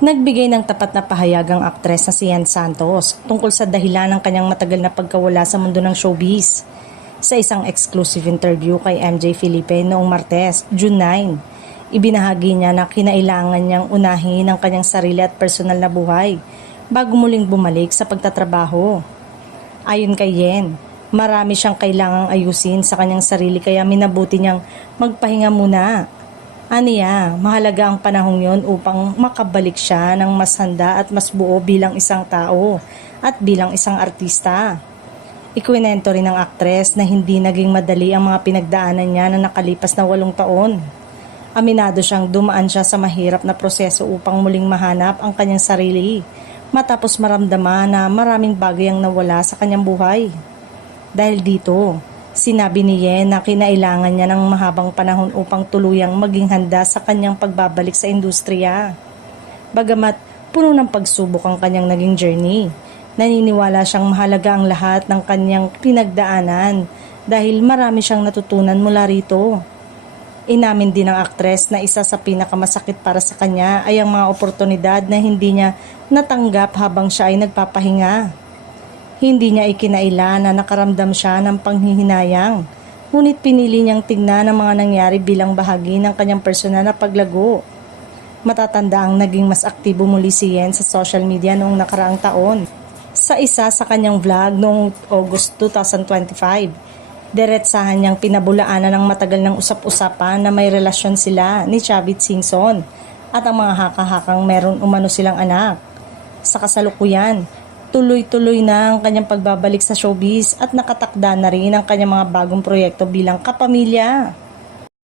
Nagbigay ng tapat na pahayag ang aktres na si Yen Santos tungkol sa dahilan ng kanyang matagal na pagkawala sa mundo ng showbiz. Sa isang exclusive interview kay MJ Felipe noong Martes, June 9, ibinahagi niya na kinailangan niyang unahin ang kanyang sarili at personal na buhay bago muling bumalik sa pagtatrabaho. Ayon kay Yen, marami siyang kailangang ayusin sa kanyang sarili kaya minabuti niyang magpahinga muna. Aniya, mahalaga ang panahong yon upang makabalik siya ng mas handa at mas buo bilang isang tao at bilang isang artista. Ikwinento rin ng aktres na hindi naging madali ang mga pinagdaanan niya na nakalipas na 8 taon. Aminado siyang dumaan siya sa mahirap na proseso upang muling mahanap ang kanyang sarili matapos maramdaman na maraming bagay ang nawala sa kanyang buhay. Dahil dito, sinabi ni Yen na kinailangan niya ng mahabang panahon upang tuluyang maging handa sa kanyang pagbabalik sa industriya. Bagamat puno ng pagsubok ang kanyang naging journey, naniniwala siyang mahalaga ang lahat ng kanyang pinagdaanan dahil marami siyang natutunan mula rito. Inamin din ng aktres na isa sa pinakamasakit para sa kanya ay ang mga oportunidad na hindi niya natanggap habang siya ay nagpapahinga. Hindi niya ikinaila na nakaramdam siya ng panghihinayang, ngunit pinili niyang tingnan ang mga nangyari bilang bahagi ng kanyang personal na paglago. Matatanda ang naging mas aktibo muli si Yen sa social media noong nakaraang taon. Sa isa sa kanyang vlog noong August 2025, diretsahan niyang pinabulaanan ng matagal ng usap-usapan na may relasyon sila ni Chavit Singson at ang mga haka-hakang meron umano silang anak. Sa kasalukuyan, tuloy-tuloy na ang kanyang pagbabalik sa showbiz at nakatakda na rin ang kanyang mga bagong proyekto bilang kapamilya.